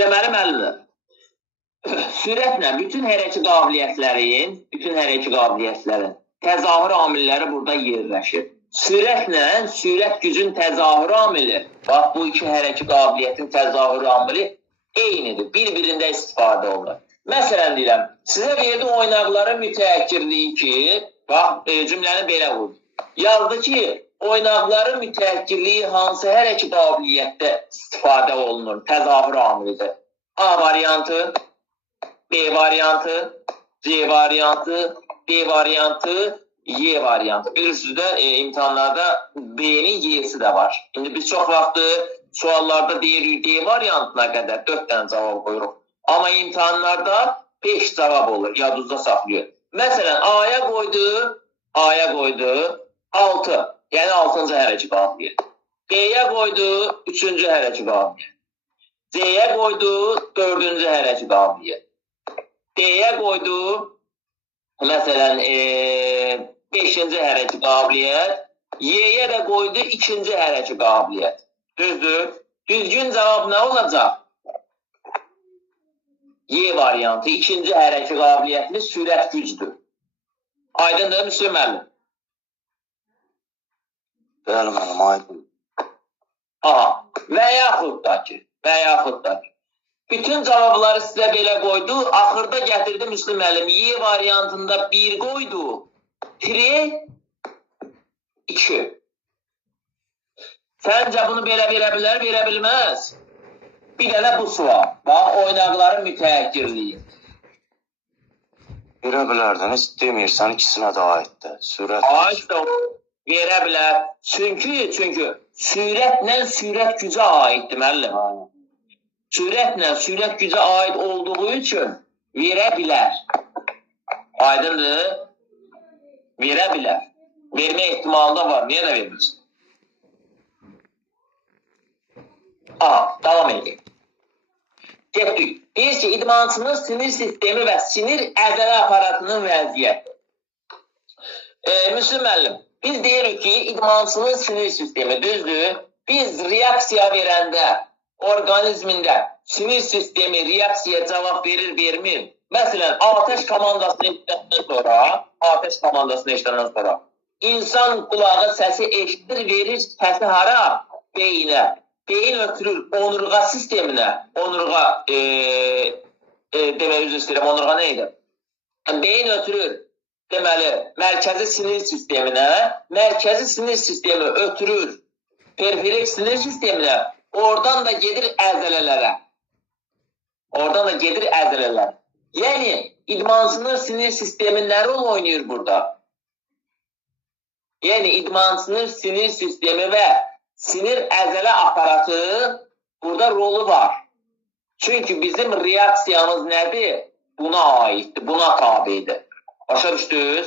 Deməli, müəllimlər, sürətlə bütün hərəkət qabiliyyətlərin təzahür amilləri burada yerləşir. Sürətlə sürət gücün təzahür amili, bax bu iki hərəkət qabiliyyətin təzahür amili eynidir, bir-birində istifadə olunur. Məsələn deyirəm, sizə verdi oynaqların mütəəkkirliyi ki, bax cümləni belə vurdu. Yazdı ki, oynaqların mütəəkkirliyi hansı hərəkət qabiliyyətdə istifadə olunur, təzahür amilidir. A variantı, B variantı, C variantı, D variantı, Y variantı. Bilirsiniz də imtahanlarda B'nin Y'si də var. İndi biz çox vaxtı suallarda deyirik D variantına qədər 4 dənə cavab qoyuruq. Amma imtahanlarda 5 cavab olur, yadınızda saxlayın. Məsələn, A'ya qoydu 6, yəni 6-cı hərəkət qabiliyyət. B'yə qoydu 3-cü hərəkət qabiliyyət. C'yə qoydu 4-cü hərəkət qabiliyyət. D'yə qoydu məsələn 5-ci hərəkət qabiliyyət. Y'yə də qoydu 2-ci hərəkət qabiliyyət. Düzdür? Düzgün cavab nə olacaq? Y variantı, 2-ci hərəkət qabiliyyətli sürət gücdür. Aydındır, Müslüm müəllim? Bəli müəllim, aydın. Aha, və yaxud da ki, bütün cavabları sizə belə qoydu, axırda gətirdi Müslüm müəllim, Y variantında 1 qoydu, 2. Səncə bunu belə verə bilər, verə bilməz? Bir dənə bu sual, bax, oynaqların mütəəkkirliyi. Verə bilərdən, heç demirsən, ikisinə də aiddir. Sürət verə bilər. Çünki sürətlə sürət gücə aiddir, müəllim. Sürətlə sürət gücə aid olduğu üçün verə bilər. Aydındır? Verə bilər. Vermə ehtimalı da var. Niyə də vermirsin? Aha, davam edeyim. Getdik. Deyir ki, idmançının sinir sistemi və sinir əzələ aparatının vəziyyəti. Müslüm müəllim, biz deyirik ki, idmançının sinir sistemi düzdür. Biz reaksiya verəndə orqanizmində sinir sistemi reaksiyaya cavab verir, vermir. Məsələn, atəş komandasını eşidəndən sonra insan qulağı səsi eşidir, verir səsi hara? Beyinə. Beyin ötürür onurğa sisteminə. Onurğa, demək üzr istəyirəm, onurğa nə idi? Beyin ötürür, deməli, mərkəzi sinir sisteminə. Mərkəzi sinir sistemi ötürür periferik sinir sisteminə. Oradan da gedir əzələlərə. Yəni, idmançının sinir sistemi nə rol oynayır burada? Yəni, idmançının sinir sistemi və sinir əzələ aparatı burada rolu var. Çünki bizim reaksiyamız nədir? Buna aiddir, buna tabidir. Başa düşdünüz?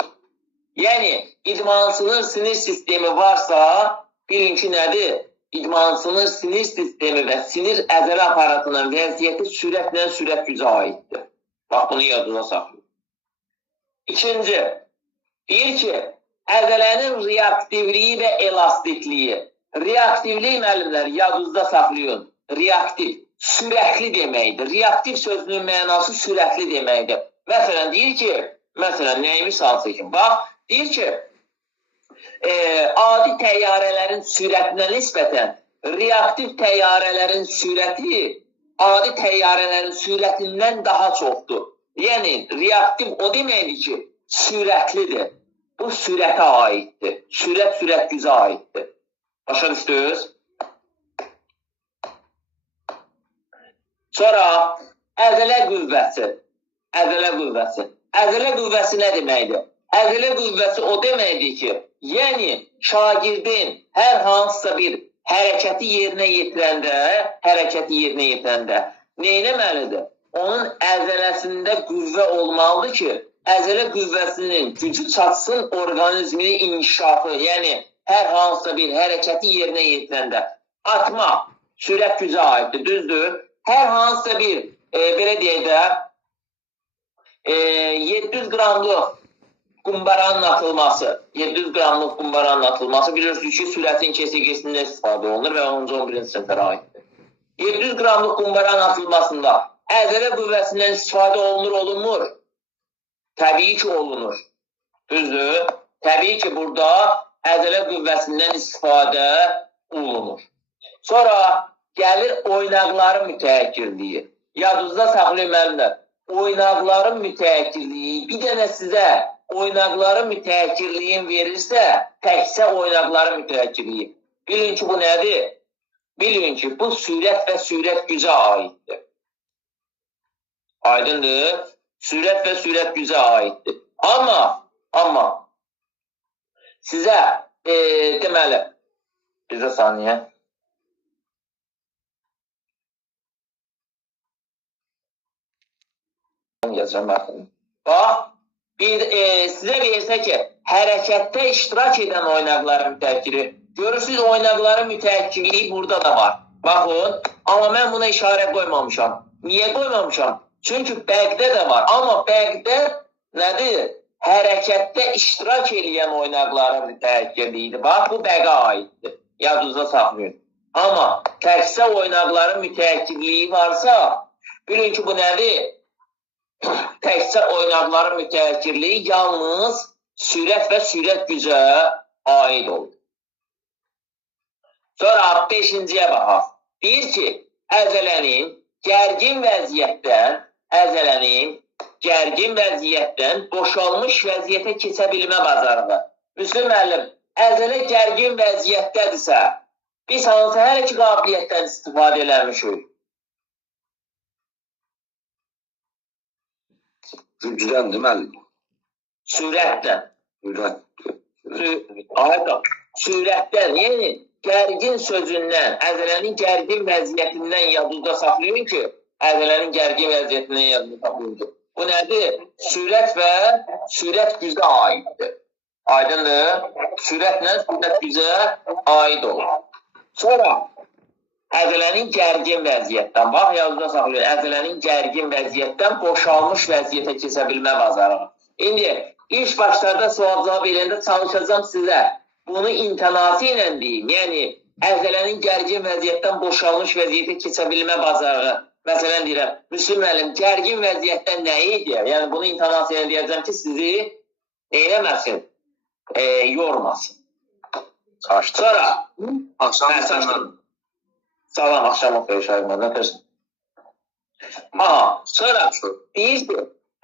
Yəni, idmançının sinir sistemi varsa, bilin ki, nədir? İdmançının sinir sistemi və sinir əzələ aparatının vəziyyəti sürətlə sürət gücə aiddir. Bax, bunu yadınıza saxlayın. İkinci, deyir ki, əzələnin reaktivliyi və elastikliyi. Reaktivlik müəllimlər yadınızda saxlayın. Reaktiv, sürətli deməkdir. Reaktiv sözünün mənası sürətli deməkdir. Məsələn, deyir ki, nəyi misal çəkin? Bax, deyir ki, adi təyyarələrin sürətinə nisbətən reaktiv təyyarələrin sürəti adi təyyarələrin sürətindən daha çoxdur. Yəni, reaktiv o deməkdir ki, sürətlidir. Bu sürətə aiddir. Sürət gücə aiddir. Başa düşdünüz? Sonra əzələ qüvvəsi. Əzələ qüvvəsi nə deməkdir? Əzələ qüvvəsi o deməkdir ki, yəni şagirdin hər hansısa bir hərəkəti yerinə yetirəndə neynəməlidir? Onun əzələsində qüvvə olmalıdır ki, əzələ qüvvəsinin gücü çatsın orqanizminin inkişafı, yəni hər hansısa bir hərəkəti yerinə yetirəndə. Atma, sürət gücə aiddir, düzdür? Hər hansısa bir, belə deyək də, 700 qramlıq qumbaranın atılması, bilirsiniz ki, sürətin kesikəsində istifadə olunur və 10-11-ci siniflərə aiddir. 700 qramlıq qumbaranın atılmasında əzələ qüvvəsindən istifadə olunur? Təbii ki, olunur. Düzdür? Təbii ki, burada əzələ qüvvəsindən istifadə olunur. Sonra gəlir oynaqların mütəəkkirliyi. Yadınızda saxlayın müəllimlər. Oynaqların mütəəkkirliyi, bir dənə sizə oynaqların mütəəkkirliyin verirsə, təkcə oynaqların mütəəkkirliyi. Bilin ki, bu nədir? Bilin ki, bu sürət və sürət gücə aiddir. Aydındır? Sürət və sürət gücə aiddir. Amma sizə deməli, bizə saniyə. Yazacağım, baxın. Bax, sizə versə ki, hərəkətdə iştirak edən oynaqların mütəəkkiri. Görürsünüz, oynaqların mütəəkkirliyi burada da var. Baxın, amma mən buna işarə qoymamışam. Niyə qoymamışam? Çünki bəqdə də var. Amma bəqdə nədir? Hərəkətdə iştirak edən oynaqların mütəəkkirliyidir. Bax, bu bəqə aiddir. Yadınızda saxlayın. Amma təkcə oynaqların mütəəkkirliyi varsa, bilin ki, bu nədir? Təkcə oynaqların mütəəkkirliyi yalnız sürət və sürət gücə aid olur. Sonra 5-ciyə baxaq. Deyir ki, əzələnin gərgin vəziyyətdən boşalmış vəziyyətə keçə bilmə bacarığı. Müslüm müəllim, əzələ gərgin vəziyyətdədirsə, biz hansı hərəkət qabiliyyətdən istifadə eləmişik? Gücdən deməli. Sürətdən. Sürətdən, yəni gərgin sözündən, əzələnin gərgin vəziyyətindən yadınızda saxlayın ki, əzələnin gərgin vəziyyətindən yadınızda saxlayın ki, bu nədir? Sürət və sürət gücə aiddir. Aydındır? Sürətlə sürət gücə aid olur. Sonra əzələnin gərgin vəziyyətdən, bax yadınızda saxlayın, əzələnin gərgin vəziyyətdən boşalmış vəziyyətə keçə bilmə bacarığı. İndi ilk başlarda sual cavab edəndə çalışacağım sizə bunu intonasiya ilə deyim. Yəni, əzələnin gərgin vəziyyətdən boşalmış vəziyyətə keçə bilmə bacarığı. Məsələn deyirəm, Müslüm müəllim, gərgin vəziyyətdən nə idi? Yəni, bunu intonasiya ilə deyəcəm ki, sizi eləməsin, yormasın. Sonra, salam, axşamın xeyir şahidmədən. Sonra deyir ki,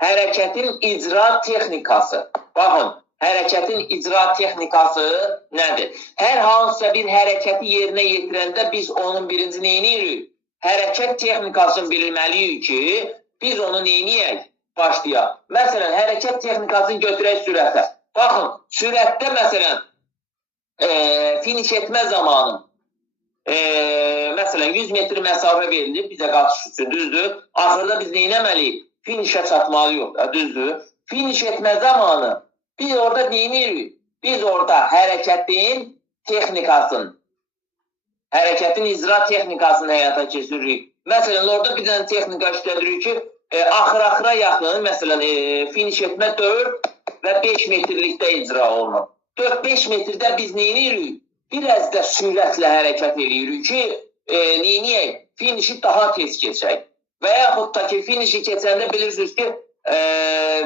hərəkətin icra texnikası. Baxın, hərəkətin icra texnikası nədir? Hər hansısa bir hərəkəti yerinə yetirəndə biz onun birinci neyini edirik? Hərəkət texnikasını bilməliyik ki, biz onu neyniyək? Başlayaq. Məsələn, hərəkət texnikasını götürək sürətə. Baxın, sürətdə məsələn, finiş etmə zamanı, məsələn, 100 metr məsafə verilir bizə qaçış üçün, düzdür? Axırda biz neynəməliyik? Finişə çatmalıyıq, düzdür? Finiş etmə zamanı biz orada neyirik? Biz orada hərəkətin texnikasını, hərəkətin icra texnikasını həyata keçiririk. Məsələn, orada bir dənə texnika işlədirik ki, axıra yaxın, məsələn, finiş etmə 4 və 5 metrlikdə icra olunur. 4-5 metrdə biz neyirik? Biraz da sürətlə hərəkət edirik ki, neyniyək? Finişi daha tez keçək. Və yaxud da ki, finişi keçəndə bilirsiniz ki,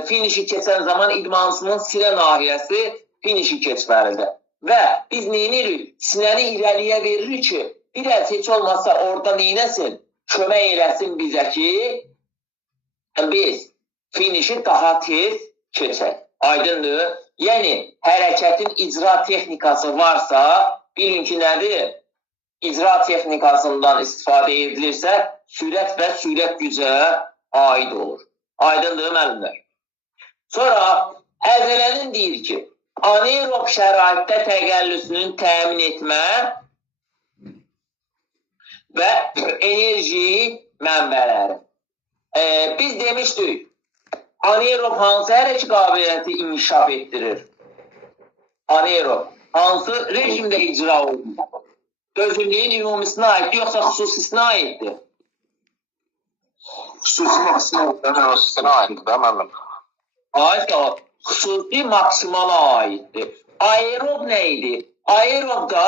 finişi keçən zaman idmansının sinə nahiyəsi finişi keçməlidir. Və biz neyinirik? Sinəni irəliyə veririk ki, biraz heç olmazsa orada neynəsin? Kömək eləsin bizə ki, biz finişi daha tez keçək. Aydındır? Yəni, hərəkətin icra texnikası varsa, bilin ki, nədir? İcra texnikasından istifadə edilirsə, sürət və sürət gücə aid olur. Aydındır, müəllimlər. Sonra, əzələnin deyir ki, anaerob şəraitdə təqəllüsünün təmin etmə və enerji mənbələri. Biz demişdik, anaerob hansı hərəkət qabiliyyəti inkişaf etdirir? Anaerob hansı rejimdə icra olunur? Dözümlüyün ümumisinə aiddir, yoxsa xüsusisinə aiddir? Xüsusisinə aiddir, da müəllim. Aiddir. Xüsusi maksimala aiddir. Aerob nə idi? Aerob da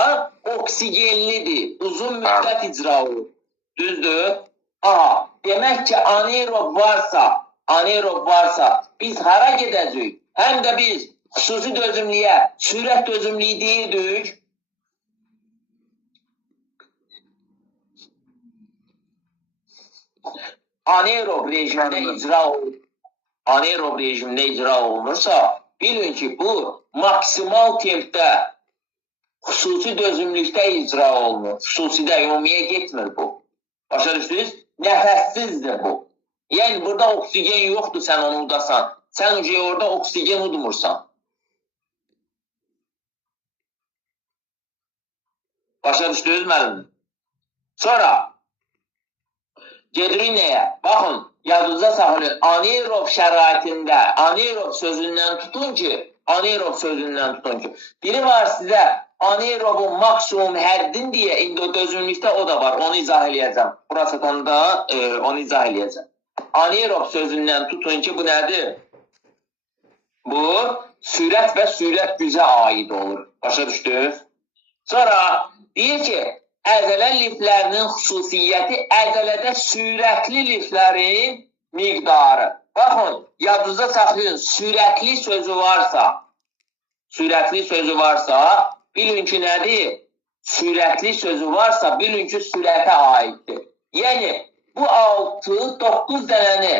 oksigenlidir, uzun müddət icra olur. Düzdür? Aha, demək ki, anaerob varsa biz hara gedəcəyik? Həm də biz xüsusi dözümlüyə sürət dözümlüyü deyirdik. Anaerob rejimdə icra olunursa, bilin ki, bu maksimal tempdə xüsusi dözümlükdə icra olunur. Xüsusidə ümumiyə getmir bu. Başa düşdünüz? Nəfəssizdir bu. Yəni, burada oksigen yoxdur, sən onu udasan. Sən orada oksigen udmursan. Başa düşdünüz müəllim? Sonra, gedirik nəyə? Baxın, yadınıza saxlayın. Anaerob şəraitində, anaerob sözündən tutun ki, biri var sizə anaerobun maksimum həddin deyə, indi o dözümlükdə o da var, onu izah eləyəcəm. Burası da onu izah eləyəcəm. Anaerob sözündən tutun ki, bu nədir? Bu, sürət və sürət gücə aid olur. Başa düşdünüz? Sonra, deyir ki, əzələ liflərinin xüsusiyyəti əzələdə sürətli liflərin miqdarı. Baxın, yadınıza saxlayın, sürətli sözü varsa, bilin ki, nədir? Sürətli sözü varsa, bilin ki, sürətə aiddir. Yəni, bu 6-9 dənəni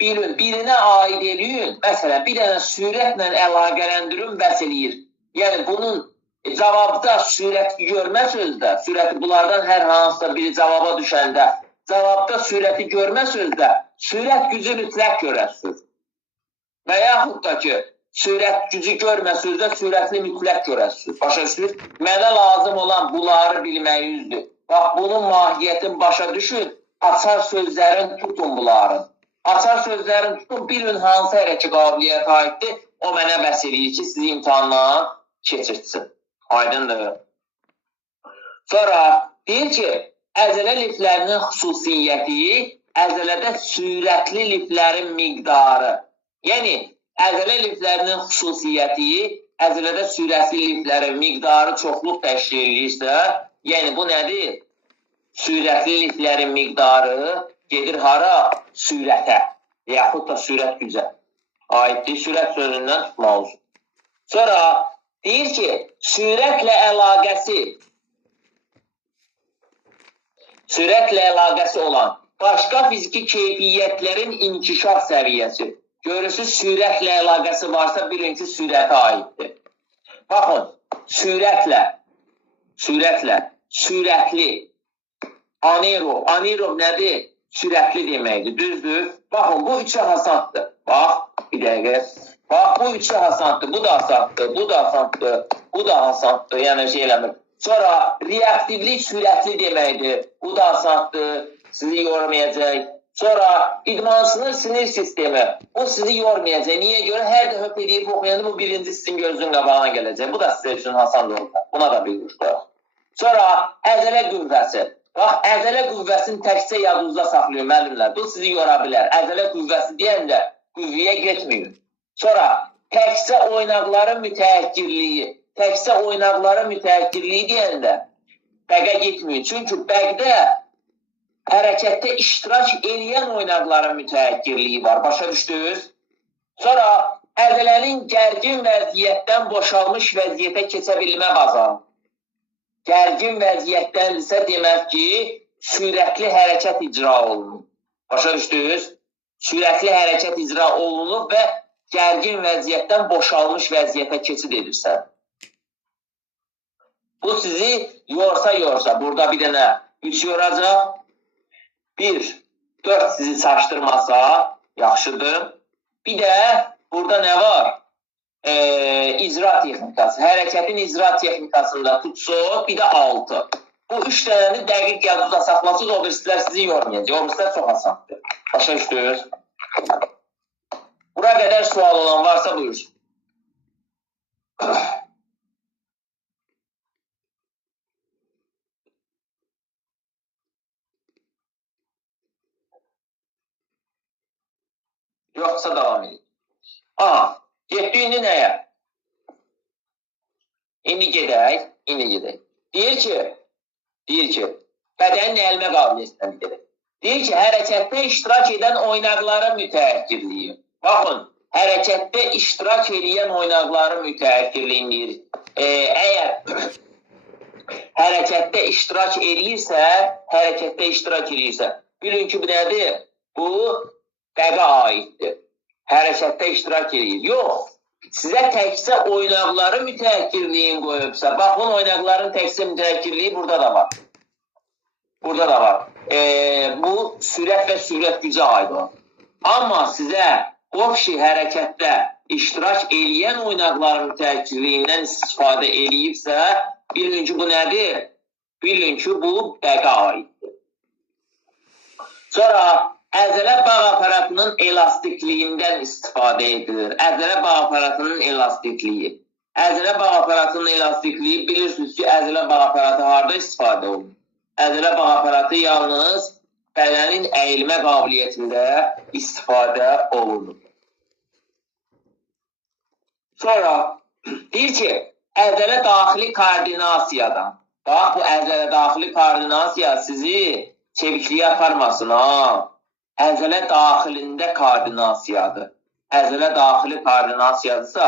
bilin, birinə aid eləyin. Məsələn, bir dənə sürətlə əlaqələndirin, bəs eləyir. Yəni, bunun cavabda sürəti görmə sözdə, sürəti bunlardan hər hansısa biri cavaba düşəndə, cavabda sürəti görmə sözdə, sürət gücü mütləq görəsiz. Və yaxud da ki, sürət gücü görmə sözdə, sürətli mütləq görəsiz. Başa düşür? Mənə lazım olan bunları bilməyinizdir. Bax, bunun mahiyyətini başa düşün, açar sözlərin tutun bunların. Açar sözlərin tutun, bilin hansı hərəkə qabiliyyət aiddir, o mənə bəs eləyir ki, sizi imtihandan keçirtsin. Aydındır. Sonra deyir ki, əzələ liflərinin xüsusiyyəti əzələdə sürətli liflərin miqdarı. Yəni, əzələ liflərinin xüsusiyyəti əzələdə sürətli liflərin miqdarı çoxluq təşkil edirsə, yəni bu nədir? Sürətli liflərin miqdarı gedir hara? Sürətə, yaxud da sürət gücə aiddir. Sürət sözündən tutmalısın. Sonra deyir ki, sürətlə əlaqəsi olan başqa fiziki keyfiyyətlərin inkişaf səviyyəsi. Görürsünüz, sürətlə əlaqəsi varsa, bilin ki, sürətə aiddir. Baxın, sürətli, anaerob nədir? Sürətli deməkdir, düzdür? Baxın, bu üçü asandır. Bax, bir dəqiqə. Bax, bu üçü asandır, bu da asandır, bu da asandır, bu da asandır, yəni şey eləmir. Sonra, reaktivlik sürətli deməkdir, bu da asandır, sizi yormayacaq. Sonra, idmansınır sinir sistemi, bu sizi yormayacaq. Niyə görə? Hər də höp edib oxuyanı bu birinci sizin gözünün qabağına gələcək. Bu da sizə üçün asandır olacaq. Buna da bilmişdir. Sonra, əzələ qüvvəsi. Bax, əzələ qüvvəsini təkcə yadınızda saxlayın, müəllimlər. Bu sizi yora bilər. Əzələ qüvvəsi deyəndə qüvvəyə getməyin. Sonra, təkcə oynaqların mütəəkkirliyi deyəndə bəqə getməyin. Çünki bəqdə hərəkətdə iştirak eləyən oynaqların mütəəkkirliyi var. Başa düşdünüz? Sonra, əzələnin gərgin vəziyyətdən boşalmış vəziyyətə keçə bilmə bazağı. Gərgin vəziyyətdəndirsə demək ki, sürətli hərəkət icra olunur. Başa düşdünüz? Sürətli hərəkət icra olunur və gərgin vəziyyətdən boşalmış vəziyyətə keçid edirsən. Bu sizi yorsa, burada bir dənə 3 yoracaq. 1, 4 sizi çaşdırmasa, yaxşıdır. Bir də burada nə var? İcra texnikası. Hərəkətin icra texnikasında tutsa, bir də 6. Bu 3 dənəni dəqiq yadınızda saxlasınız, o birisilər sizi yormayacaq. O birisilər çox asandır. Başa düşdünüz? Bura qədər sual olan varsa buyursun. Yoxsa davam edin. Aha, getdi indi nəyə? İndi gedək. Deyir ki, Bədənin əyilmə qabiliyyətindən gedir. Deyir ki, hərəkətdə iştirak edən oynaqların mütəəkkirliyi. Baxın, hərəkətdə iştirak edən oynaqların mütəəkkirliyi deyir. Əgər hərəkətdə iştirak edirsə, bilin ki, bu nədir? Bu, bəqə aiddir. Hərəkətdə iştirak edir. Yox, sizə təkcə oynaqları mütəəkkirliyin qoyubsa, baxın, oynaqların təkcə mütəəkkirliyi burada da var. Burada da var. Bu, sürət və sürət gücə aid olur. Amma sizə ofşi hərəkətdə iştirak edən oynaqların mütəəkkirliyindən istifadə edibsə, bilin ki, bu nədir? Bilin ki, bu bəqə aiddir. Sonra əzələ bağ aparatının elastikliyindən istifadə edilir. Əzələ bağ aparatının elastikliyi. Əzələ bağ aparatının elastikliyi bilirsiniz ki, əzələ bağ aparatı harada istifadə olunur? Əzələ bağ aparatı yalnız bədənin əyilmə qabiliyyətində istifadə olunur. Sonra deyir ki, əzələ daxili koordinasiyadan. Bax, bu əzələ daxili koordinasiya sizi çevikliyə aparmasın, ha. Əzələ daxilində koordinasiyadır. Əzələ daxili koordinasiyadırsa,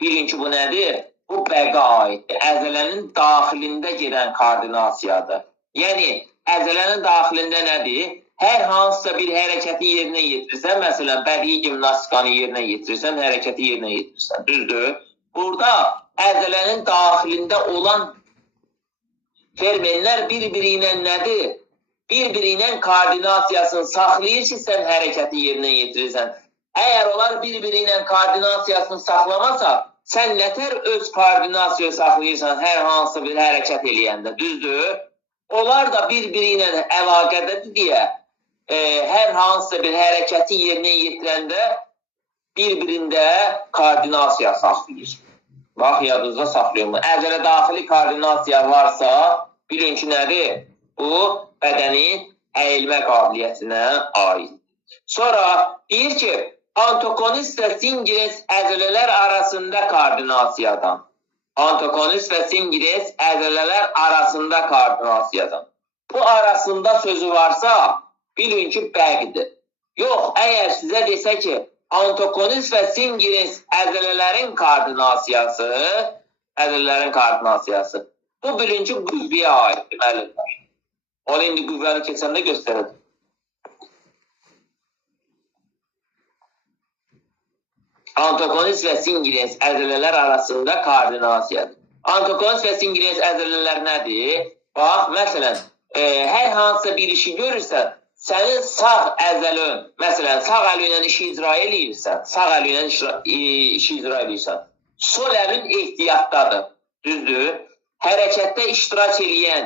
bilin ki, bu nədir? Bu bəqə aiddir. Əzələnin daxilində gedən koordinasiyadır. Yəni, əzələnin daxilində nədir? Hər hansısa bir hərəkəti yerinə yetirirsən, məsələn, bədii gimnastikanı yerinə yetirirsən, hərəkəti yerinə yetirirsən, düzdür? Burada əzələnin daxilində olan fermenlər bir-biri ilə nədir? Bir-biri ilə koordinasiyasını saxlayır ki, sən hərəkəti yerinə yetirirsən. Əgər onlar bir-biri ilə koordinasiyasını saxlamasa, sən nətər öz koordinasiyayı saxlayırsan hər hansı bir hərəkət eləyəndə, düzdür? Onlar da bir-biri ilə əlaqədədir deyə hər hansı bir hərəkəti yerinə yetirəndə bir-birində koordinasiya saxlayır. Bax, yadınızda saxlayın. Əgər daxili koordinasiya varsa, bilin ki, nədir? Bu, bədənin əyilmə qabiliyyətinə aid. Sonra deyir ki, antagonist və singres əzələlər arasında koordinasiyadan. Antagonist və singres əzələlər arasında koordinasiyadan. Bu arasında sözü varsa, bilin ki, bəqdir. Yox, əgər sizə desə ki, antagonist və singres əzələlərin koordinasiyası, bu bilin ki, qüvvəyə aiddir, müəllimlər. Onu indi qüvvəni keçəndə göstərədim. Antagonist və singres əzələlər arasında koordinasiyadır. Antagonist və singres əzələlər nədir? Bax, məsələn, hər hansısa bir işi görürsən, sənin sağ əzəlin, məsələn, sağ əli ilə işi icra eləyirsən, sol əlin ehtiyatdadır, düzdür? Hərəkətdə iştirak edən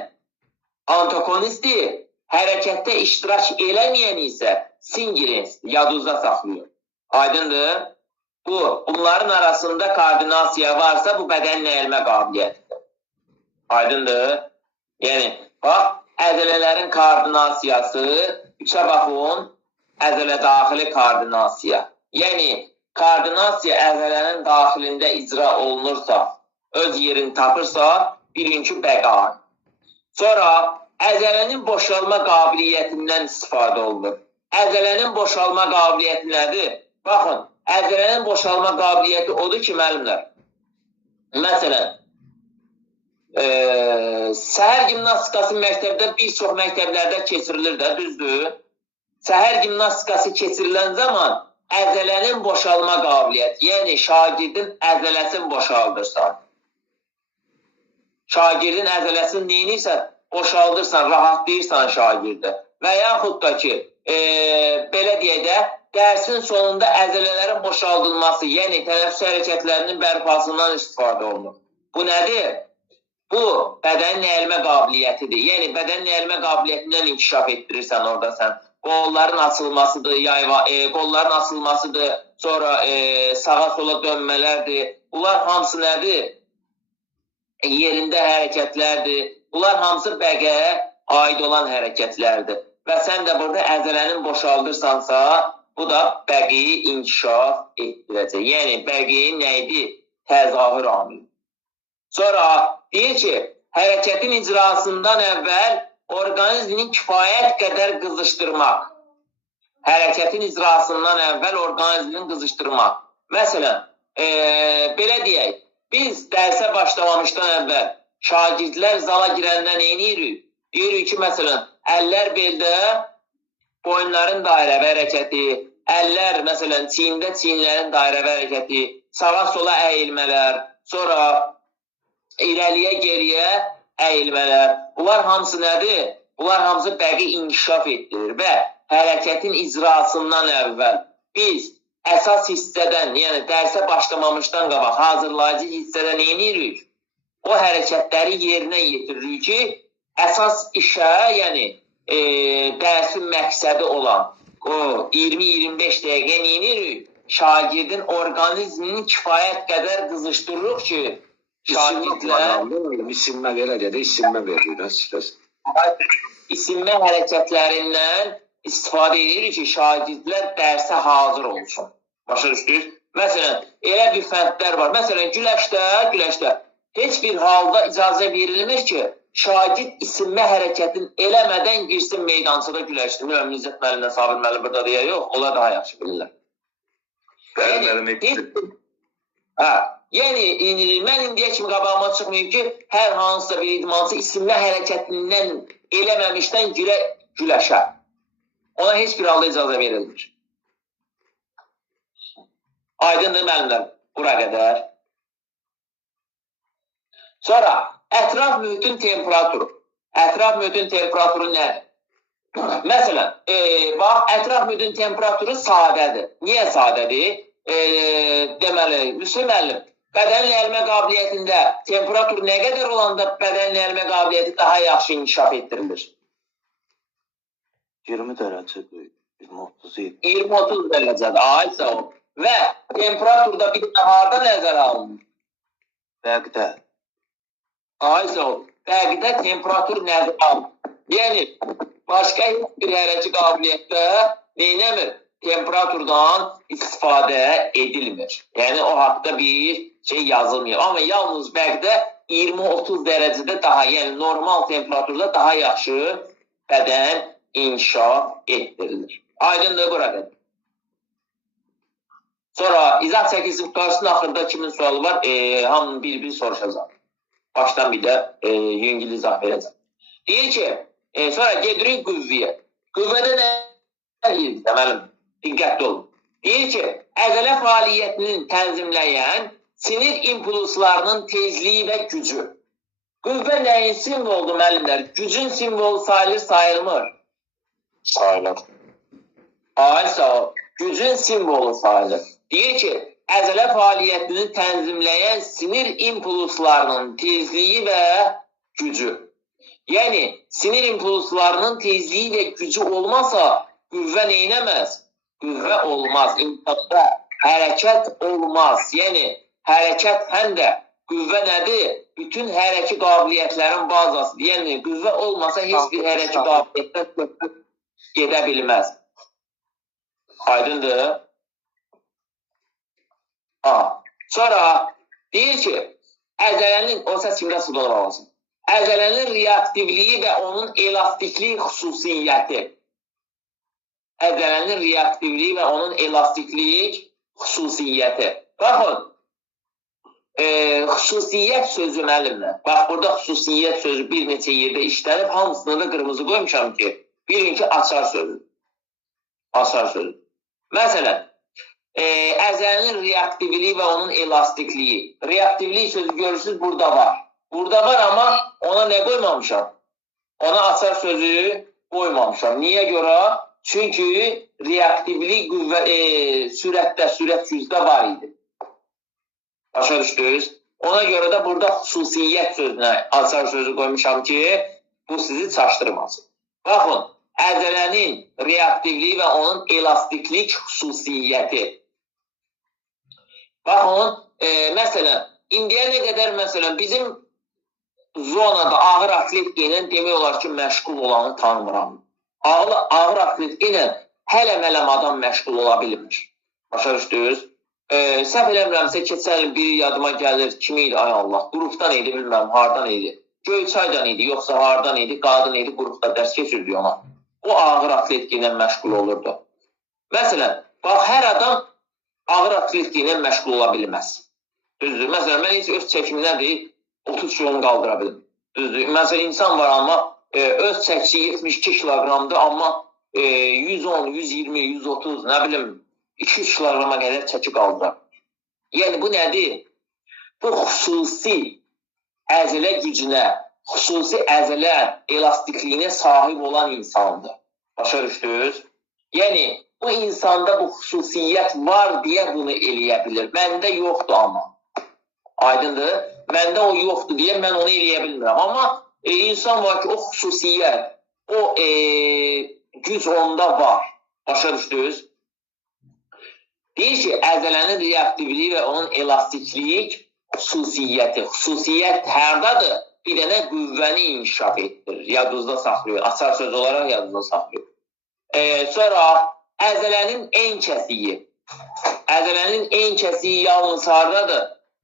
antagonistdir, hərəkətdə iştirak eləməyən isə singres, yadınızda saxlayın. Aydındır? Bunların arasında koordinasiya varsa, bu bədənin əyilmə qabiliyyətidir. Aydındır? Yəni, bax, əzələlərin koordinasiyası, üçə baxın, əzələ daxili koordinasiya. Yəni, koordinasiya əzələnin daxilində icra olunursa, öz yerini tapırsa, bilin ki, bəqa. Sonra, əzələnin boşalma qabiliyyətindən istifadə olunur. Əzələnin boşalma qabiliyyəti nədir? Baxın, əzələnin boşalma qabiliyyəti odur ki, müəllimlər. Məsələn, səhər gimnastikası məktəbdə bir çox məktəblərdə keçirilir də, düzdür? Səhər gimnastikası keçirilən zaman əzələnin boşalma qabiliyyəti, yəni şagirdin əzələsini boşaldırsan. Şagirdin əzələsini neyinirsən? Boşaldırsan, rahatlayırsan şagirdə. Və yaxud da ki, belə deyək də, dərsin sonunda əzələlərin boşaldılması, yəni tənəffüs hərəkətlərinin bərpasından istifadə olunur. Bu nədir? Bu, bədənin əyilmə qabiliyyətidir. Yəni, bədənin əyilmə qabiliyyətindən inkişaf etdirirsən orada sən. Qolların açılmasıdır, sonra sağa-sola dönmələrdir. Bunlar hamısı nədir? Yerində hərəkətlərdir. Bunlar hamısı bəqəyə aid olan hərəkətlərdir. Və sən də burada əzələnin boşaldırsansa, bu da bəqəyi inkişaf etdirəcək. Yəni, bəqəyin nəyidir? Təzahür amili. Sonra deyir ki, hərəkətin icrasından əvvəl orqanizmin kifayət qədər qızışdırmaq. Hərəkətin icrasından əvvəl orqanizmin qızışdırmaq. Məsələn, belə deyək, biz dərsə başlamamışdan əvvəl şagirdlər zala girəndən nə edirik? Deyirik ki, məsələn, əllər beldə, boyunların dairəvi hərəkəti, əllər, məsələn, çiyinlərin dairəvi hərəkəti, sağa sola əyilmələr, sonra irəliyə geriyə əyilmələr. Bunlar hamısı nədir? Bunlar hamısı bəqi inkişaf etdirir və hərəkətin icrasından əvvəl biz əsas hissədən, yəni dərsə başlamamışdan qabaq hazırlayıcı hissədən nə edirik? O hərəkətləri yerinə yetiririk ki, əsas işə, yəni dərsin məqsədi olan o 20-25 dəqiqə nə edirik? Şagirdin orqanizmini kifayət qədər qızışdırırıq ki, şagirdlər isinmə belə deyə isinmə verir. İsinmə hərəkətlərindən istifadə edirik ki, şagirdlər dərsə hazır olsun. Başa düşdünüz? Məsələn, elə bir fəndlər var. Məsələn, güləşdə heç bir halda icazə verilmir ki, şagird isinmə hərəkətini eləmədən girsin meydançada güləşdir. Müəllim İzzət müəllimlə Sabir müəllim burada deyə yox, onlar daha yaxşı bilirlər. Yəni, mən indiyə kimi qabağıma çıxmayayım ki, hər hansısa bir idmançı isinmə hərəkətindən eləməmişdən güləşər. Ona heç bir halda icazə verilmir. Aydındır müəllimlər, bura qədər. Sonra, ətraf mühitin temperaturu. Ətraf mühitin temperaturu nədir? Məsələn, bax, ətraf mühitin temperaturu sadədir. Niyə sadədir? Deməli, Müslüm müəllim, bədənin ərimə qabiliyyətində temperatur nə qədər olanda bədənin ərimə qabiliyyəti daha yaxşı inkişaf etdirilir? 20 dərəcədir, 20-30 20-30 dərəcədir, aysa o. Və temperaturda bir də harada nəzərə alınır? Bəqdə. Aysa o. Bəqdə temperatur nəzərə alınır. Yəni, başqa bir hərəci qabiliyyətdə neynəmir? Temperaturdan istifadə edilmir. Yəni, o haqda bir şey yazılmıyor. Amma yalnız bəqdə 20-30 dərəcədə daha, yəni normal temperaturda daha yaxşı bədən inkişaf etdirilir. Aydındır burada. Sonra izah çəkilsin qutarısının axırda kimin sualı var? Hamının bir-bir soruşacaq. Başdan bir də yüngül izah verəcəm. Deyir ki, sonra gedirik qüvvəyə. Qüvvədə nə deyir? Deməlim, diqqətli olun. Deyir ki, əzələ fəaliyyətinin tənzimləyən sinir impulslarının tezliyi və gücü. Qüvvə nəyin simvoldur müəllimlər? Gücün simvolu sayılır, sayılmır. Sayılır. Aysa o, gücün simvolu sayılır. Deyir ki, əzələ fəaliyyətini tənzimləyən sinir impulslarının tezliyi və gücü. Yəni, sinir impulslarının tezliyi və gücü olmasa, qüvvə neynəməz? Qüvvə olmaz. İnsanda hərəkət olmaz. Yəni, hərəkət həm də qüvvə nədir? Bütün hərəki qabiliyyətlərin bazasıdır. Yəni, qüvvə olmasa heç bir hərəki qabiliyyətdən gedə bilməz. Aydındır? Sonra deyir ki, əzələnin, o səs kimdə suda olmasın, əzələnin reaktivliyi və onun elastikliyi xüsusiyyəti. Əzələnin reaktivliyi və onun elastikliyi xüsusiyyəti. Baxın, xüsusiyyət sözü müəllimlər. Bax, burada xüsusiyyət sözü bir neçə yerdə işlənib, hamısını da qırmızı qoymuşam ki, birinki açar sözü. Açar sözü. Məsələn, əzələnin reaktivliyi və onun elastikliyi. Reaktivliyi sözü görürsünüz, burada var. Burada var, amma ona nə qoymamışam? Ona açar sözü qoymamışam. Niyə görə? Çünki reaktivlik sürət gücdə var idi. Başa düşdünüz? Ona görə də burada xüsusiyyət sözünə açar sözü qoymuşam ki, bu sizi çaşdırmasın. Baxın, əzələnin reaktivliyi və onun elastiklik xüsusiyyəti. Baxın, məsələn, indiyə nə qədər məsələn, bizim zonada ağır atletika ilə demək olar ki, məşğul olanı tanımıram. Ağır atletika ilə hələ-mələm adam məşğul ola bilmir. Başa düşdünüz? Səhv eləmirəmsə, keçən il biri yadıma gəlir, kimi idi, ay Allah, qrupdan idi, bilməm, hardan idi. Göyçaydan idi, yoxsa hardan idi, qadın idi, qrupda dərs keçirdi ona. O ağır atletika ilə məşğul olurdu. Məsələn, bax, hər adam ağır atletika ilə məşğul ola bilməz. Düzdür. Məsələn, mən heç öz çəkimdədir, 30 kilonu qaldıra bilim. Düzdür. Məsələn, insan var, amma öz çəkisi 72 kiloqramdır, amma 110, 120, 130, nə bilim, 200 kiloqrama qədər çəki qaldırar. Yəni, bu nədir? Bu xüsusi əzələ gücünə, xüsusi əzələ elastikliyinə sahib olan insandır. Başa düşdünüz? Yəni, bu insanda bu xüsusiyyət var deyə bunu eləyə bilir. Məndə yoxdur amma. Aydındır? Məndə o yoxdur deyə mən onu eləyə bilmirəm. Amma insan var ki, o xüsusiyyət, o güc onda var. Başa düşdünüz? Deyir ki, əzələnin reaktivliyi və onun elastiklik xüsusiyyəti. Xüsusiyyət hərdadır? Bir dənə qüvvəni inkişaf etdirir. Yadınızda saxlayın. Açar söz olaraq yadınızda saxlayın. Sonra əzələnin en kəsiyi. Əzələnin en kəsiyi yalnız hardadır?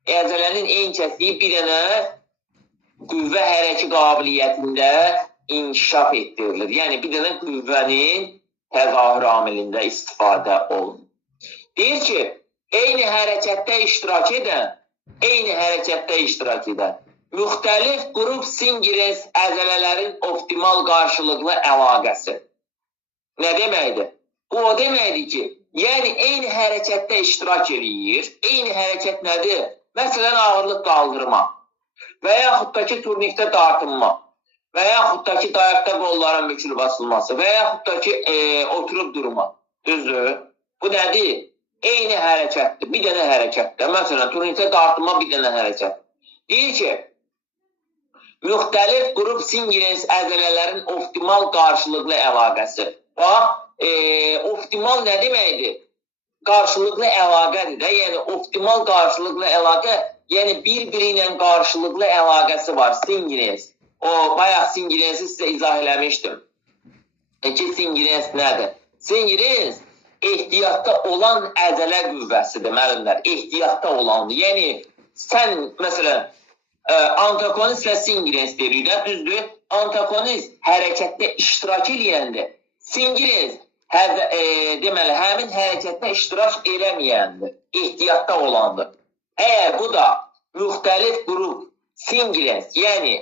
Əzələnin en kəsiyi bir dənə qüvvə hərəki qabiliyyətində inkişaf etdirilir. Yəni, bir dənə qüvvənin təzahür amilində istifadə olunur. Deyir ki, eyni hərəkətdə iştirak edən, müxtəlif qrup sinqres əzələlərin optimal qarşılıqlı əlaqəsi. Nə deməkdir? Bu o deməkdir ki, yəni eyni hərəkətdə iştirak edir. Eyni hərəkət nədir? Məsələn, ağırlıq qaldırma və yaxud da ki, turnikdə dartınma və yaxud da ki, dayaqda qolların bükülü basılması və yaxud da ki, oturub durma. Düzdür? Bu nədir? Eyni hərəkətdir. Bir dənə hərəkətdir. Məsələn, turnikdə dartınma bir dənə hərəkət. Deyir ki, müxtəlif qrup sinqres əzələlərin optimal qarşılıqlı əlaqəsi. Bax, optimal nə deməkdir? Qarşılıqlı əlaqədir də, yəni optimal qarşılıqlı əlaqə, yəni bir-biri ilə qarşılıqlı əlaqəsi var, sinqres. Bayaq sinqresi sizə izah eləmişdim. Ki, sinqres nədir? Sinqres ehtiyatda olan əzələ qüvvəsidir, müəllimlər. Ehtiyatda olandır. Yəni, sən, məsələn, antagonist və sinqres deyirik də, düzdür? Antagonist hərəkətdə iştirak eləyəndir. Sinqres deməli, həmin hərəkətdə iştirak eləməyəndir. Ehtiyatda olandır. Əgər bu da müxtəlif qrup sinqres, yəni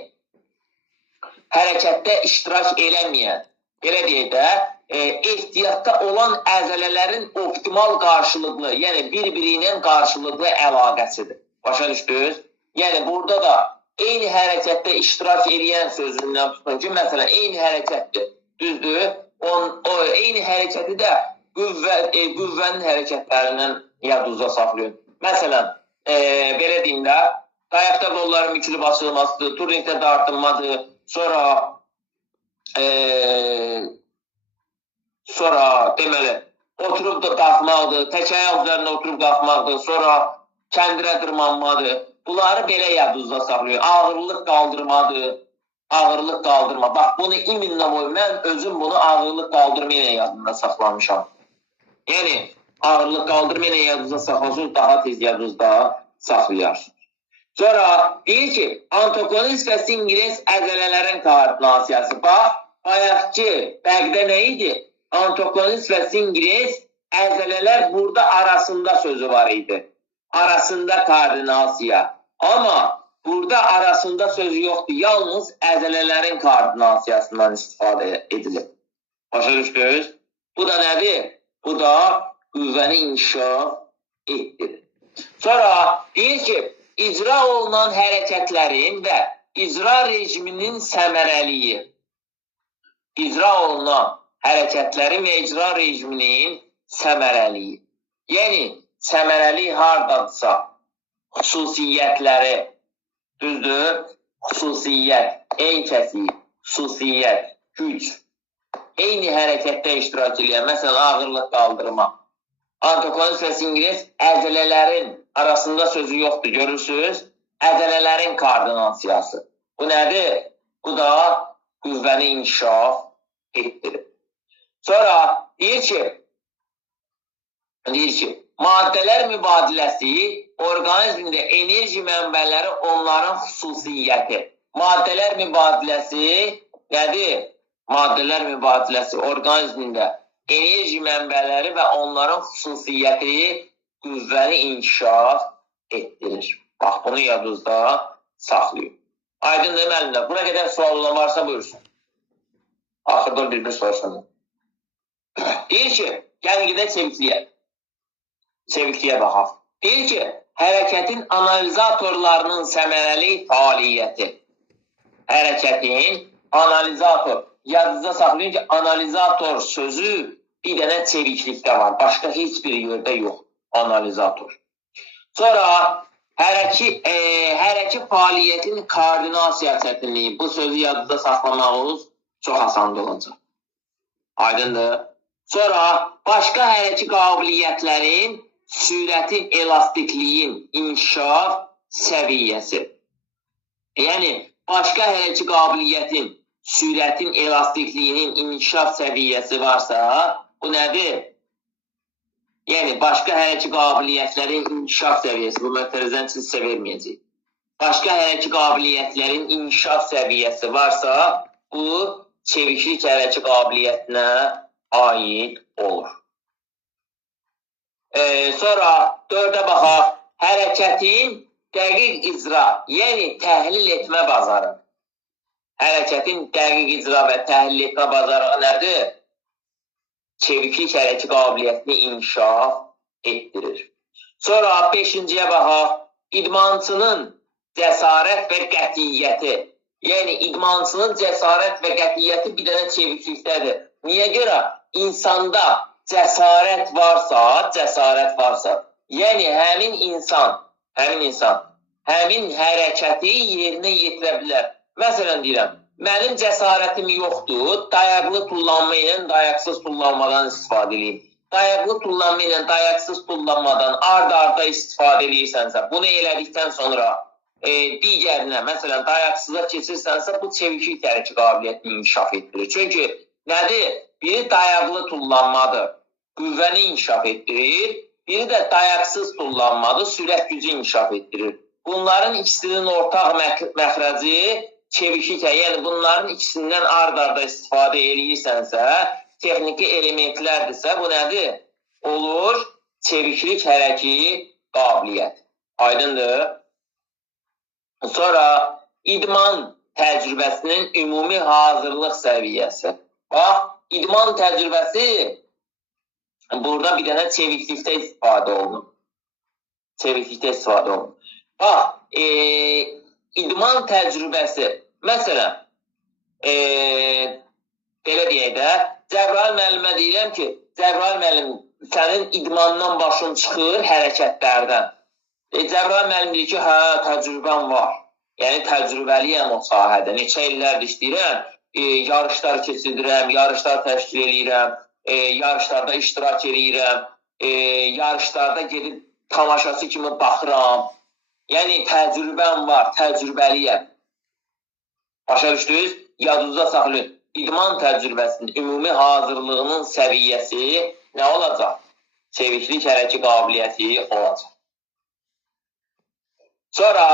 hərəkətdə iştirak eləməyən, belə deyək də, ehtiyatda olan əzələlərin optimal qarşılıqlı, yəni bir-biri ilə qarşılıqlı əlaqəsidir. Başa düşdünüz? Yəni, burada da eyni hərəkətdə iştirak edən sözündən tutun ki, məsələn, eyni hərəkətdir, düzdür? Eyni hərəkəti də qüvvənin hərəkətlərindən yadınızda saxlayın. Məsələn, belə deyim də, dayaqda qolların bükülü basılmasıdır, turnikdə dartınmadır, sonra deməli, oturub da qalxmaqdır, tək ayaq üzərində oturub qalxmaqdır, sonra kəndirə dırmanmadır. Bunları belə yadınızda saxlayın. Ağırlıq qaldırmadır, ağırlıq qaldırma. Bax, bunu iminlə boy, mən özüm bunu ağırlıq qaldırma ilə yadında saxlamışam. Yəni, ağırlıq qaldırma ilə yadınızda saxlasınız, daha tez yadınızda saxlayarsınız. Sonra deyir ki, antagonist və sinqres əzələlərin koordinasiyası. Bax, bayaqki bəqdə nə idi? Antagonist və sinqres əzələlər burada arasında sözü var idi. Arasında koordinasiya. Amma burada arasında sözü yoxdur. Yalnız əzələlərin koordinasiyasından istifadə edilir. Başa düşdünüz? Bu da nədir? Bu da qüvvəni inkişaf etdirir. Sonra deyir ki, icra olunan hərəkətlərin və icra rejiminin səmərəliyi. İcra olunan hərəkətlərin və icra rejiminin səmərəliyi. Yəni, səmərəli hardadırsa, xüsusiyyətləri, düzdür, xüsusiyyət, en kəsiyi, xüsusiyyət, güc, eyni hərəkətdə iştirak edən, məsələn, ağırlıq qaldırma. Antagonist və sinqres əzələlərin arasında sözü yoxdur, görürsünüz, əzələlərin koordinasiyası. Bu nədir? Bu da qüvvəni inkişaf etdirir. Sonra deyir ki, maddələr mübadiləsi orqanizmdə enerji mənbələri onların xüsusiyyəti. maddələr mübadiləsi nədir? Maddələr mübadiləsi orqanizmində enerji mənbələri və onların xüsusiyyəti qüvvəni inkişaf etdirir. Bax, bunu yadınızda saxlayın. Aydındır müəllimlər. Buna qədər sual olan varsa buyursun. Axırda bir soruşalım. Deyir ki, gəlin gedək çevikliyə. Çevikliyə baxaq. Deyir ki, hərəkətin analizatorlarının səmərəli fəaliyyəti. Hərəkətin analizator. Yadınızda saxlayın ki, analizator sözü bir dənə çeviklikdə var. Başqa heç bir yerdə yox. Analizator. Sonra hərəki fəaliyyətin koordinasiya çətinliyi. Bu sözü yadınızda saxlamağınız çox asandır olacaq. Aydındır. Sonra başqa hərəki qabiliyyətlərin sürətin, elastikliyin inkişaf səviyyəsi. Yəni, başqa hərəki qabiliyyətin sürətin, elastikliyin inkişaf səviyyəsi varsa, bu nədir? Yəni, başqa hərəki qabiliyyətlərin inkişaf səviyyəsi, bu möhtərizən sizə verməyəcək. Başqa hərəki qabiliyyətlərin inkişaf səviyyəsi varsa, bu çeviklik hərəki qabiliyyətinə aid olur. Sonra 4-ə baxaq. Hərəkətin dəqiq icra, yəni təhlil etmə bazarı. Hərəkətin dəqiq icra və təhlil etmə bazarı nədir? Çeviklik hərəki qabiliyyətini inkişaf etdirir. Sonra 5-ciyə baxaq. İdmançının cəsarət və qətiyyəti. Yəni, idmançının cəsarət və qətiyyəti bir dənə çeviklikdədir. Niyə görə? İnsanda cəsarət varsa, yəni həmin insan həmin hərəkəti yerinə yetirə bilər. Məsələn deyirəm, mənim cəsarətim yoxdur, dayaqlı tullanma ilə dayaqsız tullanmadan istifadə edeyim. Dayaqlı tullanma ilə dayaqsız tullanmadan ard-arda istifadə edirsənsə, bunu elədikdən sonra digərinə, məsələn, dayaqsıza keçirsənsə, bu çeviklik hərəki qabiliyyətini inkişaf etdirir. Çünki nədir? Biri dayaqlı tullanmadır, qüvvəni inkişaf etdirir. Biri də dayaqsız tullanmadır, sürət gücü inkişaf etdirir. Bunların ikisinin ortaq məxrəci çeviklik, yəni bunların ikisindən ard-arda istifadə edirsənsə, texniki elementlərdirsə, bu nədir? Olur çeviklik hərəki qabiliyyət. Aydındır? Sonra idman təcrübəsinin ümumi hazırlıq səviyyəsi. Bax, idman təcrübəsi burada bir dənə çeviklikdə istifadə olunur. Bax, idman təcrübəsi, məsələn, belə deyək də, Cəbrayıl müəllimə deyirəm ki, Cəbrayıl müəllim, sənin idmandan başın çıxır hərəkətlərdən. Cəbrayıl müəllim deyir ki, hə, təcrübəm var. Yəni, təcrübəliyəm o sahədə. Neçə illərdir işləyirəm, yarışlar keçirdirəm, yarışlar təşkil edirəm, yarışlarda iştirak edirəm, yarışlarda gedib tamaşaçı kimi baxıram. Yəni, təcrübəm var, təcrübəliyəm. Başa düşdünüz? Yadınızda saxlayın. İdman təcrübəsinin ümumi hazırlığının səviyyəsi nə olacaq? Çeviklik hərəki qabiliyyəti olacaq. Sonra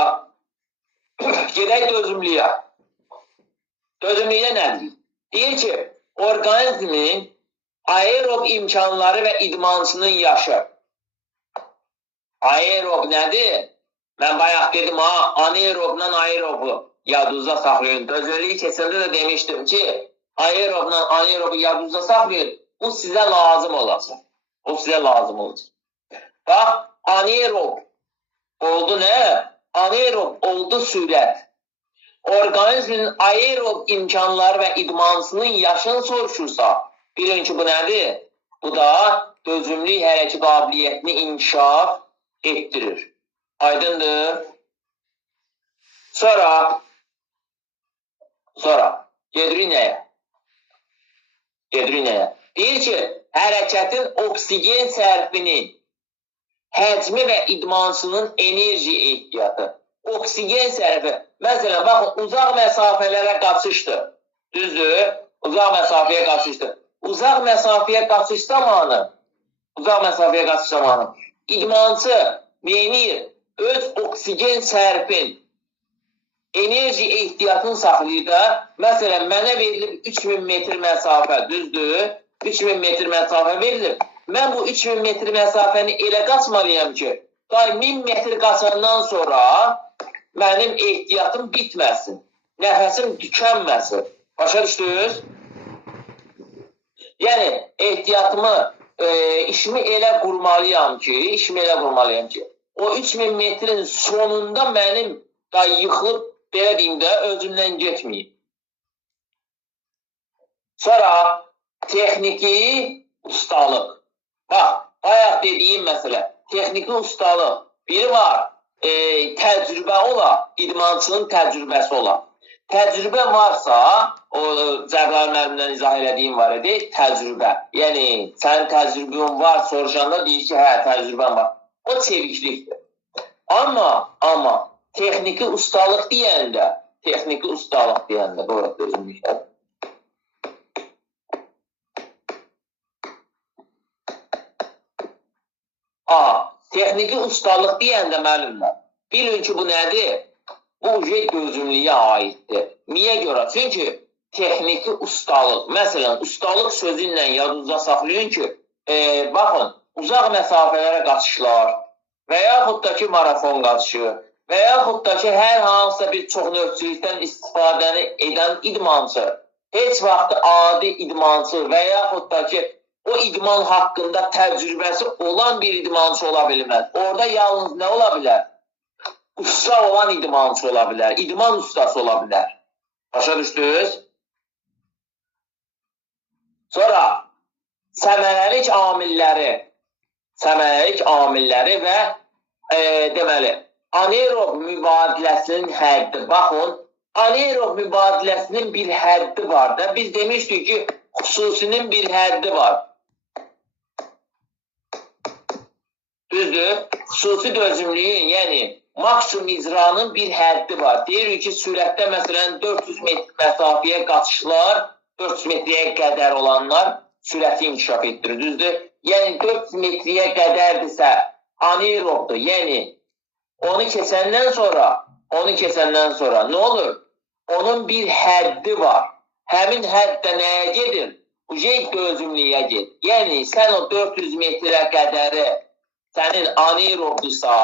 gedək dözümlüyə. Dözümlüyə nədir? Deyir ki, orqanizmin aerob imkanları və idmançının yaşı. Aerob nədir? Mən bayaq dedim, anaerobla aerobu yadınızda saxlayın. Dözümlüyü keçəndə də demişdim ki, aerobla anaerobu yadınızda saxlayın. Bu sizə lazım olacaq. Bax, anaerob oldu nə? Anaerob oldu sürət. Orqanizmin aerob imkanları və idmançının yaşını soruşursa, bilin ki, bu nədir? Bu da dözümlük hərəki qabiliyyətini inkişaf etdirir. Aydındır? Sonra gedirik nəyə? Deyir ki, hərəkətin oksigen sərfinin həcmi və idmançının enerji ehtiyatı. Oksigen sərfi, məsələn, baxın, uzaq məsafələrə qaçışdır. Düzdür? Uzaq məsafəyə qaçışdır. Uzaq məsafəyə qaçış zamanı idmançı menir öz oksigen sərfin enerji ehtiyatını saxlayır da, məsələn, mənə verilib 3000 metr məsafə, düzdür? 3000 metr məsafə verilir. Mən bu 3000 metr məsafəni elə qaçmalıyam ki, 1000 metr qaçandan sonra mənim ehtiyatım bitməsin. Nəfəsim tükənməsin. Başa düşdünüz? Yəni, ehtiyatımı, işimi elə qurmalıyam ki, o 3000 metrin sonunda mənim da yıxılıb, belə deyim də, özümdən getməyim. Sonra, texniki ustalıq. Bax, bayaq dediyim məsələ, texniki ustalıq. Biri var, təcrübə ola, idmançının təcrübəsi ola. Təcrübə varsa, o Cəbrayıl müəllimdən izah elədiyim var idi, təcrübə. Yəni, sənin təcrübən var, soruşanda deyir ki, hə, təcrübən var. O çeviklikdir. Amma, texniki ustalıq deyəndə, doğru, özümlükdə. Texniki ustalıq deyəndə müəllimlər, bilin ki, bu nədir? Bu dözümlüyə aiddir. Niyə görə? Çünki texniki ustalıq, məsələn, ustalıq sözü ilə yadınızda saxlayın ki, baxın, uzaq məsafələrə qaçışlar və yaxud da ki, marafon qaçışı və yaxud da ki, hər hansısa bir çoxnövçülükdən istifadəni edən idmançı, heç vaxt adi idmançı və yaxud da ki, o idman haqqında təcrübəsi olan bir idmançı ola bilməz. Orada yalnız nə ola bilər? Usta olan idmançı ola bilər, idman ustası ola bilər. Başa düşdünüz? Sonra, səmərəlik amilləri və deməli, anaerob mübadiləsinin həddi. Baxın, anaerob mübadiləsinin bir həddi var da. Biz demişdik ki, xüsusinin bir həddi var. Düzdür? Xüsusi dözümlüyün, yəni maksimum icranın bir həddi var. Deyirik ki, sürətdə məsələn 400 metr məsafəyə qaçışlar, 400 metrəyə qədər olanlar sürəti inkişaf etdirir. Düzdür? Yəni 400 metrəyə qədərdirsə anaerobdur. Yəni onu keçəndən sonra nə olur? Onun bir həddi var. Həmin hədddə nəyə gedir? Dözümlüyə gedir. Yəni sən o 400 metrə qədəri sənin anaerobdursa,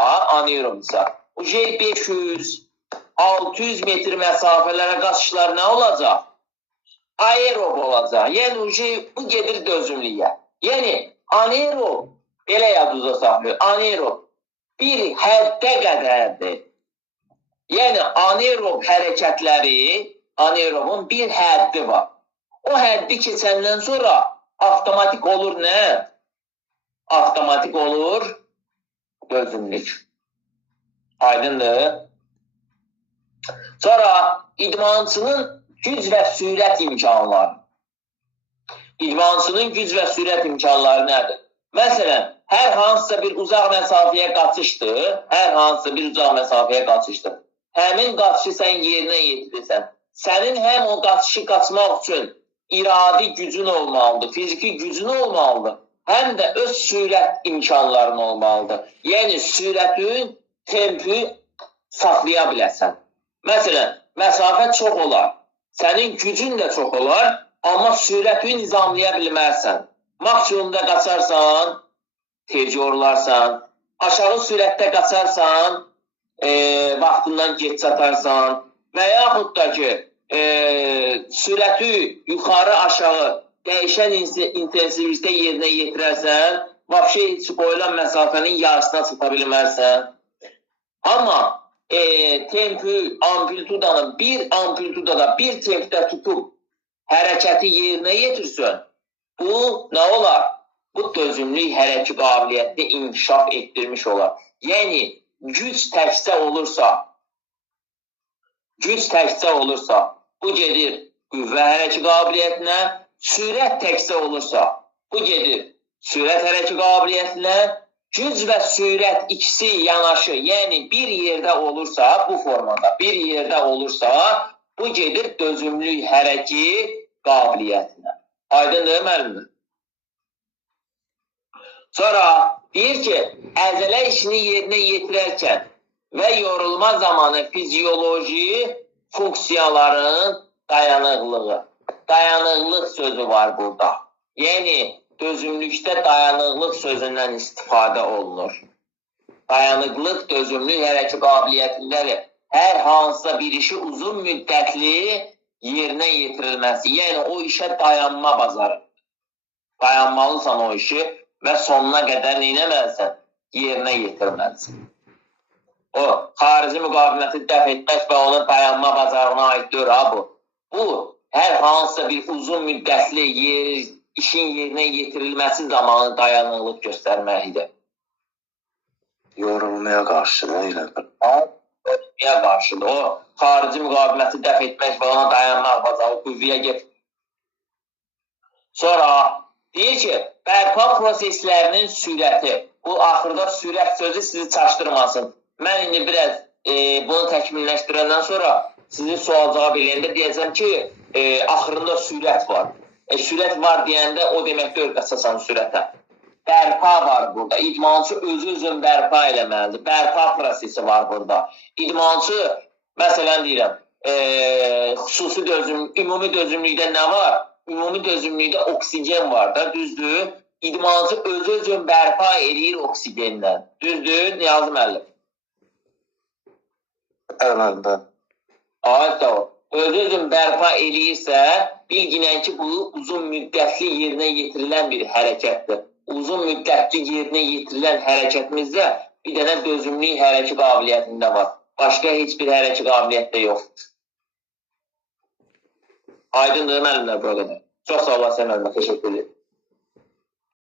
500, 600 metr məsafələrə qaçışlar nə olacaq? Aerob olacaq. Yəni, bu gedir dözümlüyə. Yəni, anaerob, belə yadınızda saxlayır, anaerob bir həddə qədərdir. Yəni, anaerob hərəkətləri, anaerobun bir həddi var. O həddi keçəndən sonra avtomatik olur nə? Avtomatik olur dözümlük. Aydındır. Sonra idmançının güc və sürət imkanları. İdmançının güc və sürət imkanları nədir? Məsələn, hər hansısa bir uzaq məsafəyə qaçışdır. Həmin qaçışı sən yerinə yetirirsən. Sənin həm o qaçışı qaçmaq üçün iradi gücün olmalıdır, fiziki gücün olmalıdır, həm də öz sürət imkanların olmalıdır. Yəni, sürətin tempi saxlaya biləsən. Məsələn, məsafə çox olar, sənin gücün də çox olar, amma sürəti nizamlaya bilmərsən. Maksimumda qaçarsan, tez yorularsan, aşağı sürətdə qaçarsan, vaxtından geç çatarsan və yaxud da ki, sürəti yuxarı aşağı dəyişən intensivlikdə yerinə yetirərsən, vəbşə heç qoyulan məsafənin yarısına çata bilmərsən. Amma tempi, amplitudanı bir amplitudada, bir tempdə tutub hərəkəti yerinə yetirsən, bu nə olar? Bu dözümlük hərəkət qabiliyyətini inkişaf etdirmiş olar. Yəni, güc təkcə olursa, bu gedir qüvvə hərəkət qabiliyyətinə, sürət təkcə olursa, bu gedir sürət hərəkət qabiliyyətinə, güc və sürət ikisi yanaşı, yəni bir yerdə olursa, bu formada bir yerdə olursa, bu gedir dözümlük hərəkət qabiliyyətinə. Aydındır, müəllimdir? Sonra deyir ki, əzələ işini yerinə yetirərkən və yorulma zamanı fizioloji funksiyaların dayanıqlığı. Dayanıqlıq sözü var burada. Yəni, dözümlükdə dayanıqlıq sözündən istifadə olunur. Dayanıqlıq, dözümlük hərəkət qabiliyyətindədir. Hər hansısa bir işi uzun müddətli yerinə yetirilməsi. Yəni, o işə dayanma bazarı. Dayanmalısan o işi və sonuna qədər neynəməlisən? Yerinə yetirməlisən. O, xarici müqaviməti dəf etmək və ona dayanma bazarına aiddir ha bu. Bu, hər hansısa bir uzun müddətli işin yerinə yetirilməsi zamanı dayanıqlıq göstərməlidir. Yorulmaya qarşı da elədir. Yorulmaya qarşıdır. O, xarici müqaviməti dəf etmək və ona dayanmaq bazarı qüvvəyə getir. Sonra deyir ki, bərpa proseslərinin sürəti. Bu, axırda sürət sözü sizi çaşdırmasın. Mən indi biraz bunu təkmilləşdirəndən sonra sizin sual cavab eləyəndə deyəcəm ki, axırında sürət var. Sürət var deyəndə o deməkdir əsasən sürətə. Bərpa var burada. İdmançı özü-özün bərpa eləməlidir. Bərpa prosesi var burada. İdmançı, məsələn deyirəm, xüsusi ümumi dözümlükdə nə var? Ümumi dözümlükdə oksigen var da, düzdür? İdmançı özü-özün bərpa eləyir oksigendən. Düzdür, Niyazi müəllim? Əlbəttə. Ayət da o. Özü-özün bərpa eləyirsə, bilginən ki, bu uzun müddətli yerinə yetirilən bir hərəkətdir. Uzun müddətli yerinə yetirilən hərəkətimizdə bir dənə dözümlük hərəkət qabiliyyətində var. Başqa heç bir hərəkət qabiliyyətdə yoxdur. Aydındır, müəllimlər, bu qədər. Çox sağ olasın, müəllimlər, təşəkkür edirəm.